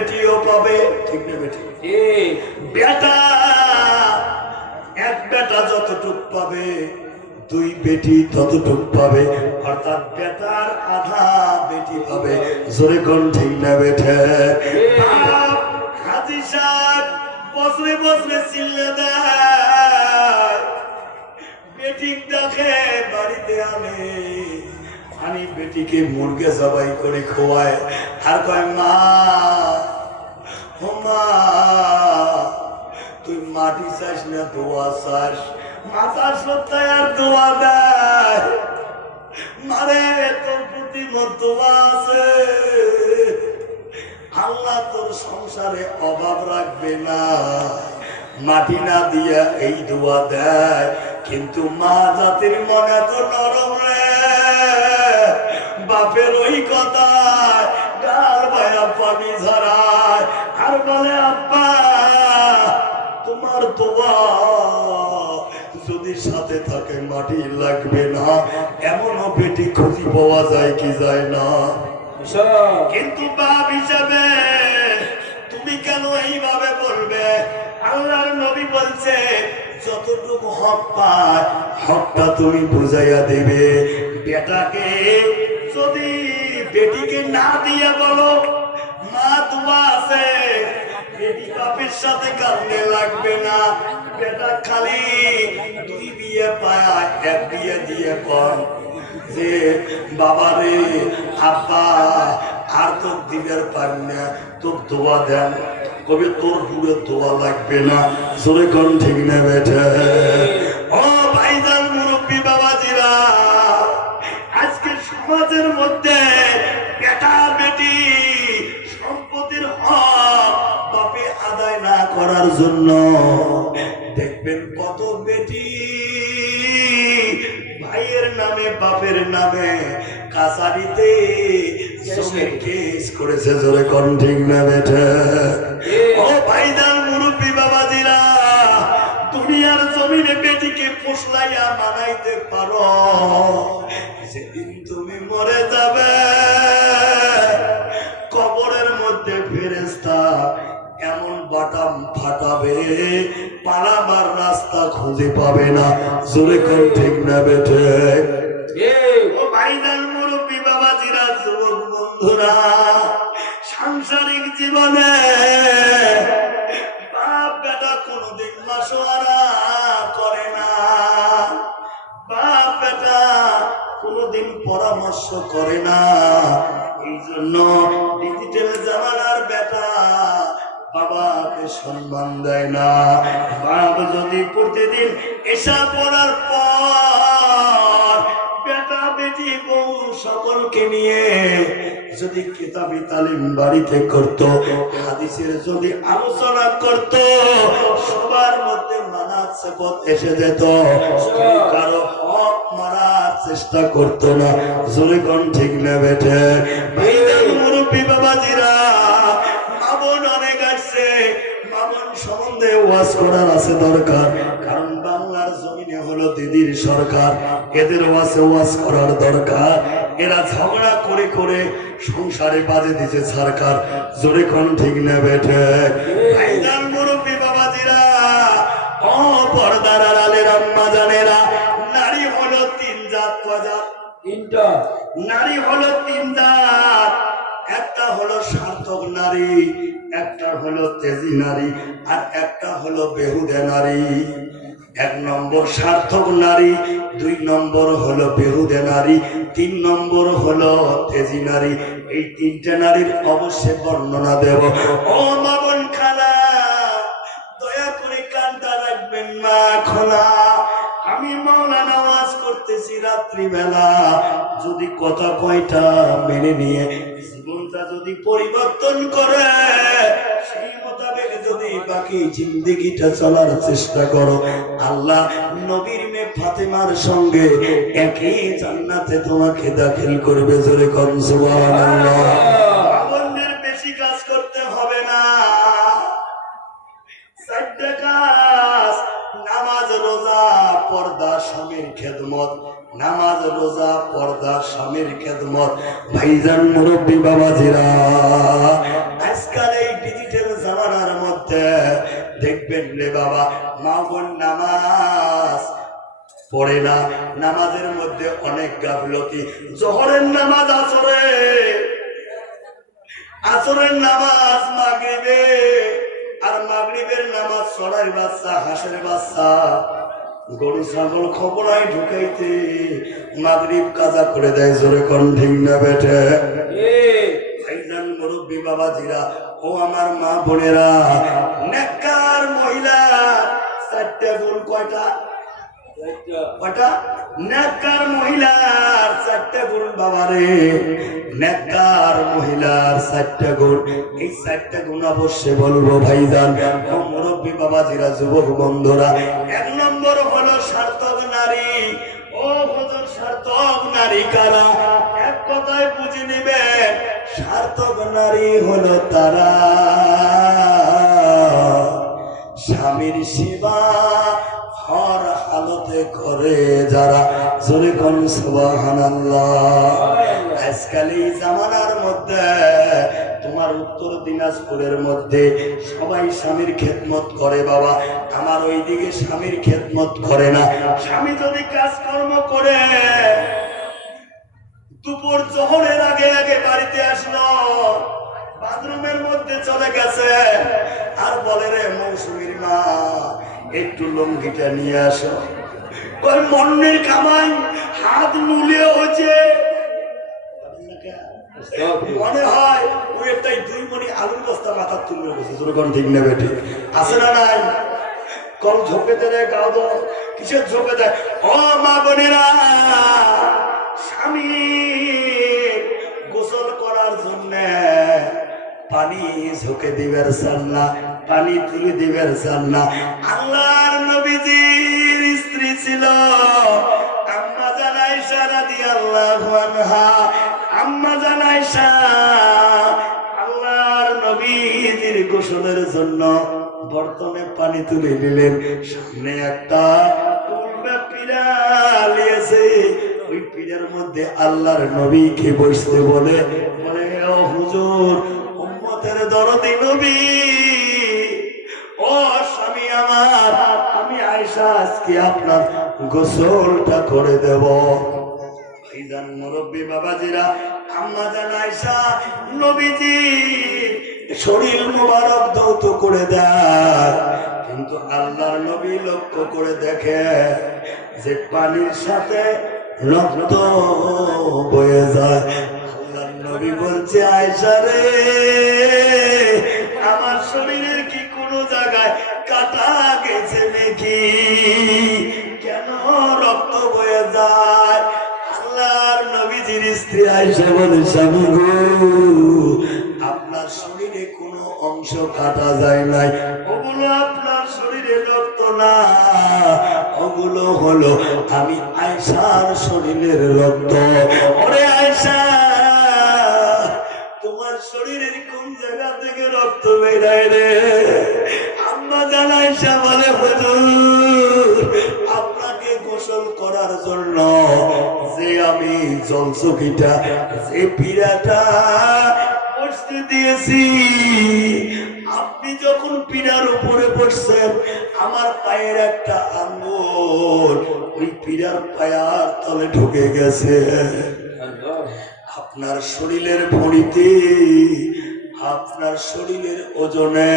বেটিও পাবে। ঠিক না বেটি? বেটা এক বেটা যতটুক পাবে দুই বেটি ততটুক পাবে অর্থাৎ বেটার আধা বেটি পাবে। জোরে কোন ঠিক না বেঠে? হাজি সাহেব বসরে বসরে চিল্লে দেয়। বেটি দেখে বাড়িতে আনে। আমি বেটিকে মুরগে জবাই করে খোয়ায় আর কয়, মা তুই মাটি চাস না, দোয়া চাস? মাথার সত্তায় আর দোয়া দেয় মারে, তোর প্রতি আছে। আল্লাহ তোর সংসারে অভাব রাখবে না। মাটি না দিয়া এই দোয়া দেয়। কিন্তু মা জাতির মনে তো নরম বাপের ওই কথায় গাল ভায়া পানি ঝরায় আর বলে আব্বা তোমার দোয়া যদি সাথে থাকে মাটি লাগবে না। এমনও পেটি খুঁজি পাওয়া যায় কি যায় না? কিন্তু বাপ হিসাবে তুমি কেন এইভাবে বলবে? আল্লাহর নবী বলছে যতটুকু হক পায় হকটা তুমি বুঝাইয়া দেবে। বেটাকে যদি বেটিকে না দিয়ে বলো, মা তোমা আছে। বেটি বাপের সাথে কান্দে লাগবে না। বেটা খালি বিয়ে পায়, এক বিয়ে দিয়ে যে আব্বা, আর তোর দিনের পার না, তোর দোয়া দেন। কবে তোর বুড়ে দোয়া লাগবে না? জোরে কোন ঠিক না বেঠে। সমাজের মধ্যে বেটা বেটি সম্পত্তির হক বাপে আদায় না করার জন্য দেখবেন কত বেটি ভাইয়ের নামে বাপের নামে কাছারিতে জমির কেস করেছে জোরে কোন ঠিক না ও ভাইজান মুরব্বী বাবাজিরা দুনিয়ার জমিনে বেটিকে পোষলাইয়া মানাইতে পারো। সেদিন তুমি মরে যাবে। কবরের মধ্যে ফেরেস্তা এমন বাটাম ফাটাবে পালাবার রাস্তা খুঁজে পাবে না। জোরে কোন ঠিক না বেঠে। ও মুরব্বী বাবাজিরা যুবক বন্ধুরা সাংসারিক জীবনে কোনোদিন পরামর্শ করে না। এই জন্য ডিজিটাল জামানার বেটা বাবাকে সম্মান দেয় না। বাপ যদি প্রতিদিন এসা পড়ার পর বেটা, বেটি, বউ সকলকে নিয়ে যদি কিতাবি তালিম বাড়িতে করত, হাদিসের যদি আলোচনা করত, সবার মধ্যে মানার সেপথ এসে যেত। কারও হক মারার চেষ্টা করতো না। জোরে কোন ঠিক না বেঠে। ভাইজান মুরব্বী বাবাজিরা মামন অনেক আসছে। মামন সম্বন্ধে ওয়াজ করার আছে দরকার। কারণ বাংলার জমিনে হলো দিদির সরকার। এদের ওয়াজে ওয়াজ করার দরকার। এরা ঝগড়া করে করে সংসারে বাজে দিছে সরকার। জোরে কোন ঠিক না বেঠে। হলো তেজি নারী আর একটা হলো বেহুদে নারী। এক নম্বর সার্থক নারী, দুই নম্বর হলো বেহুদে নারী, তিন নম্বর হলো তেজি নারী। এই তিনটে নারীর অবশ্যই বর্ণনা দেব। ও মামন খালা, দয়া করে কান্দা রাখবেন মা খোলা। আমি মাওলানা করতেছি রাত্রিবেলা। যদি কথা কয়টা মেনে নিয়ে জীবনটা যদি পরিবর্তন করে সঙ্গে তোমাকে দাখিল করবে জোরে বেশি কাজ করতে হবে না। নামাজ, রোজা, পর্দা, স্বামীর খেদমত নামাজ, রোজা, পর্দা, স্বামীর খেদমত। ভাইজান মুরব্বী বাবাজিরা, আজকাল এই ডিজিটাল জামানার মধ্যে দেখবেন রে বাবা, মা বোন নামাজ পড়ে না। নামাজের মধ্যে অনেক গাফলতি। জহরের নামাজ আসরে, আসরের নামাজ মাগরিবে। আর মাগরিবের নামাজ সরার বাচ্চা হাঁসের বাচ্চা গরু ছাগল খবরাই ঢুকাইতে। মাগরিব কাজা করে দেয় জোরে কোন ঠিক না এই ভাইজান মুরব্বী বাবাজিরা ও আমার মা বোনেরা নেককার মহিলা চারটে গুণ কয়টা? কয়টা? নেককার মহিলার চারটে গুণ বাবারে। নেককার মহিলার চারটে গুণ। এই চারটে গুণ অবশ্যই বলব ভাইজান। মুরব্বী বাবাজিরা যুবক বন্ধুরা সার্থক নারী কারা এক কথায় বুঝে নেবেন সার্থক নারী হলো তারা। স্বামীর সেবা হর হালতে করে যারা। জোরে কোন আজকাল এই জামানার মধ্যে, তোমার উত্তর দিনাজপুরের মধ্যে সবাই স্বামীর খেদমত করে বাবা। আমার ওইদিকে স্বামীর খেদমত করে না। স্বামী যদি কাজকর্ম করে দুপুর জহরের আগে আগে বাড়িতে আসলো। বাথরুমের মধ্যে চলে গেছে। আর বলে রে, মৌসুমীর মা, একটু লঙ্গিটা নিয়ে আসো। ওই মন্নের কামাই, হাত মুলে হচ্ছে মনে হয় ওই একটাই দুই মনি আলুর বস্তা মাথার তুলে তোর কোন ঠিক নেবে, ঠিক? আছে না নাই? কম ঝোপে দেয় গাও কিসের ঝোপে দেয় ও মা বোনেরা স্বামী, গোসল করার জন্য পানি ঝোঁকে দিবের চান না পানি তুলে দিবের চান না আল্লাহর নবীজির স্ত্রী ছিল আম্মা জানাই সারা দিয়ে আল্লাহ আম্মা জানাই আল্লাহর নবীজির গোসলের জন্য বর্তনে পানি তুলে নিলেন। সামনে একটা পিরাল এসে ওই পীরের মধ্যে আল্লাহর নবীকে বসতে বলে বলে, ও হুজুর, উম্মতের দরদি নবী, ও স্বামী আমার, আমি আয়সা আজকে আপনার গোসলটা করে দেব। ভাইজান মুরব্বী বাবাজিরা, আম্মা জান আয়সা নবীজি, শরীর মুবারক দৌত করে দেয় কিন্তু আল্লাহর নবী লক্ষ্য করে দেখে যে পানির সাথে রক্ত বয়ে যায়। আল্লাহর নবী বলছে আয়সা রে, আমার শরীরের কি কোনো জায়গায় কাটা গেছে নাকি? কেন রক্ত বয়ে যায়? আল্লাহর নবীজির স্ত্রী আয়সা বলে, স্বামী গো, আপনার শরীরে কোনো অংশ কাটা যায় নাই। ওগুলো আপনার শরীরে রক্ত না। ওগুলো হলো, আমি আয়সার শরীরের রক্ত। ওরে আয়সা তোমার শরীরের কোন জায়গা থেকে রক্ত বেরায় রে? আম্মা জানাইসা বলে, হুজুর, আপনাকে গোসল করার জন্য যে আমি জলচকিটা যে পিড়াটা বসতে দিয়েছি। আপনি যখন পিড়ার উপরে বসছেন, আমার পায়ের একটা আঙ্গুল ওই পীড়ার পায়ার তলে ঢুকে গেছে। আপনার শরীরের ভরিতে আপনার শরীরের ওজনে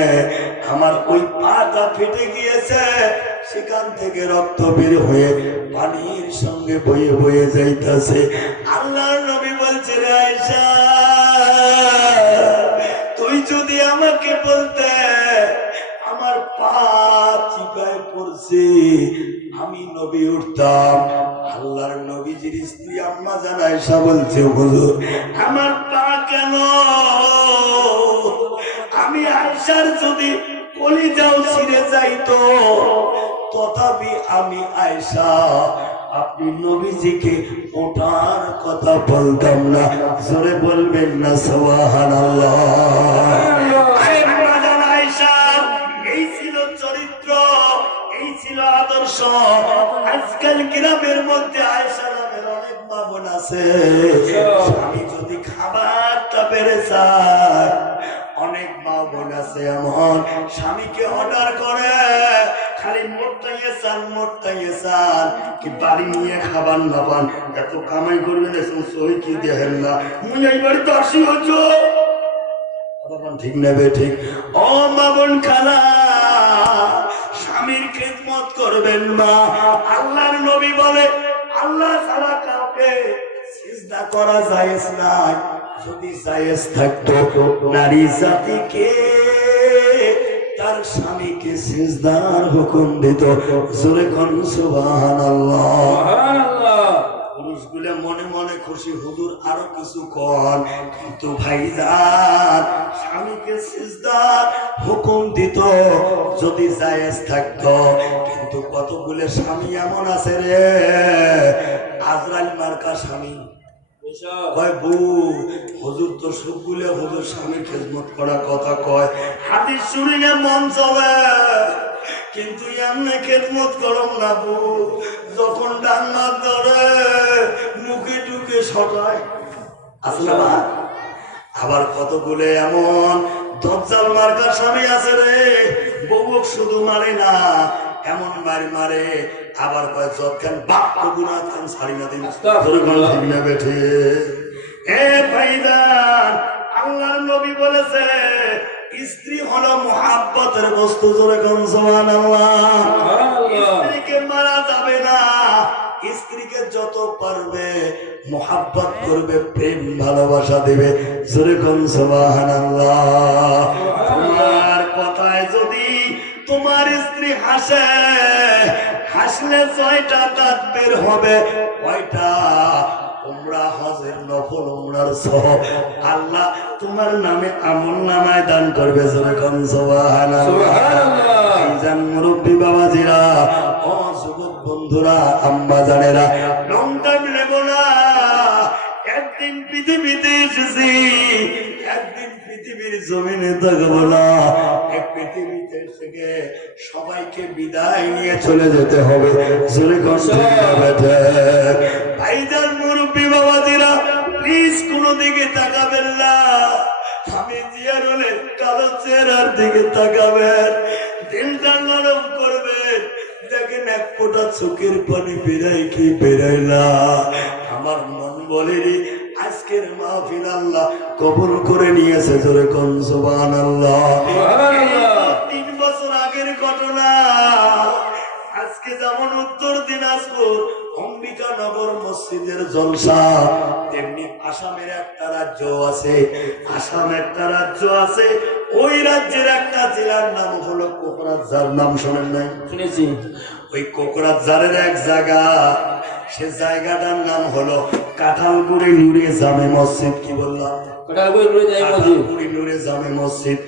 আমার ওই পাটা ফেটে গিয়েছে সেখান থেকে রক্ত বের হয়ে পানির সঙ্গে বয়ে বয়ে যাইতেছে। নবী উঠতাম, আল্লাহর নবীজির স্ত্রী আম্মা জানায় বলছে, হুজুর, আমার পা কেন? আমি আয়সার যদি কলিজাও ছিঁড়ে যাইতো, তথাপি আমি আয়সা, আপনি নবীজিকে ওঠার কথা বলতাম না। জোরে বলবেন না সোহান এই আদর্শ। আজকাল গ্রামের মধ্যে আয়সা নামের অনেক মামন আছে। স্বামী যদি খাবারটা বেড়ে যায়, অনেক মা বোন আছে এমন। স্বামীকে অর্ডার করে, খালি মোটটাইয়ে চান চান, কি বাড়ি নিয়ে খাবার না পান। এত কামাই করবেন সই কি দেখেন না। এই বাড়িতে আসি হচ্ছ ঠিক নেবে ঠিক। ও মা বোন খালা স্বামীর খেদমত করবেন না। আল্লাহর নবী বলে, আল্লাহ ছাড়া কাউকে সিজদা করা জায়েজ নাই। যদি জায়েজ থাকতো, নারী জাতিকে তার স্বামীকে সিজদার হুকুম দিত। জোরে কন সুবহানাল্লাহ। পুরুষগুলো মনে মনে খুশি। হুজুর আরও কিছু কর কিন্তু ভাইজান, স্বামীকে সিজদার হুকুম দিত, যদি জায়েজ থাকতো। কিন্তু কতগুলো স্বামী এমন আছে রে? আজরাইল মার্কা স্বামী। সবগুলো হুজুর স্বামী খেজমত করা কথা কয়। হাদিস শুনিলে মন চলে। কিন্তু এমনি খেদমত করম না বউ। যখন ডান্না ধরে মুখে টুকে সটায়। আসলে আবার কতগুলো এমন দজ্জাল মার্কার স্বামী আছে রে। বউ শুধু মারে না এমন মারি মারে। আবার কয় যৎখান বাপ কবুনা খান সারি না দিন। না বেঠে। এ ভাইদান আল্লাহর নবী বলেছে স্ত্রী হলো মোহাব্বতের বস্তু জোরে কোন সুবহানাল্লাহ। সুবহানাল্লাহ। স্ত্রীকে মারা যাবে না। স্ত্রীকে যত পারবে মোহাব্বত করবে প্রেম ভালোবাসা দিবে জোরে কোন সুবহানাল্লাহ। তোমার কথায় যদি তোমার স্ত্রী হাসে হাসলে ছয়টা দাঁত বের হবে কয়টা উমরা হজের নফল উমরার সহ আল্লাহ তোমার নামে আমল নামায় দান করবে যেরকম সুবহানাল্লাহ। ভাইজান মুরব্বী বাবাজিরা ও যুবক বন্ধুরা আম্মা জানেরা লং টাইম নেব না। একদিন পৃথিবীতে এসেছি একদিন পৃথিবীর জমিনে থাকব না। এক পৃথিবীতে থেকে সবাইকে বিদায় নিয়ে চলে যেতে হবে। জোরে ভাইজান মুরব্বী বাবাজিরা প্লিজ কোনো দিকে তাকাবেন না। এক চোখের পানি কি আমার মন বলে আল্লাহ কবুল করে নিয়েছে জোরে কোন সুবহানাল্লাহ। আজকে যেমন উত্তর দিনাজপুর অম্বিকানগর মসজিদের জলসা তেমনি আসামের একটা রাজ্য আছে আসাম একটা রাজ্য আছে ওই রাজ্যের একটা জেলার নাম হলো কোকরাঝার। নাম শোনেন নাই? শুনেছি। ওই কোকরাঝারের এক জায়গা সে জায়গাটার নাম হলো কাঁঠালগুড়ি নুরে জামে মসজিদ কি বললাম? কাঁঠালগুড়ি নুরে জামে মসজিদ।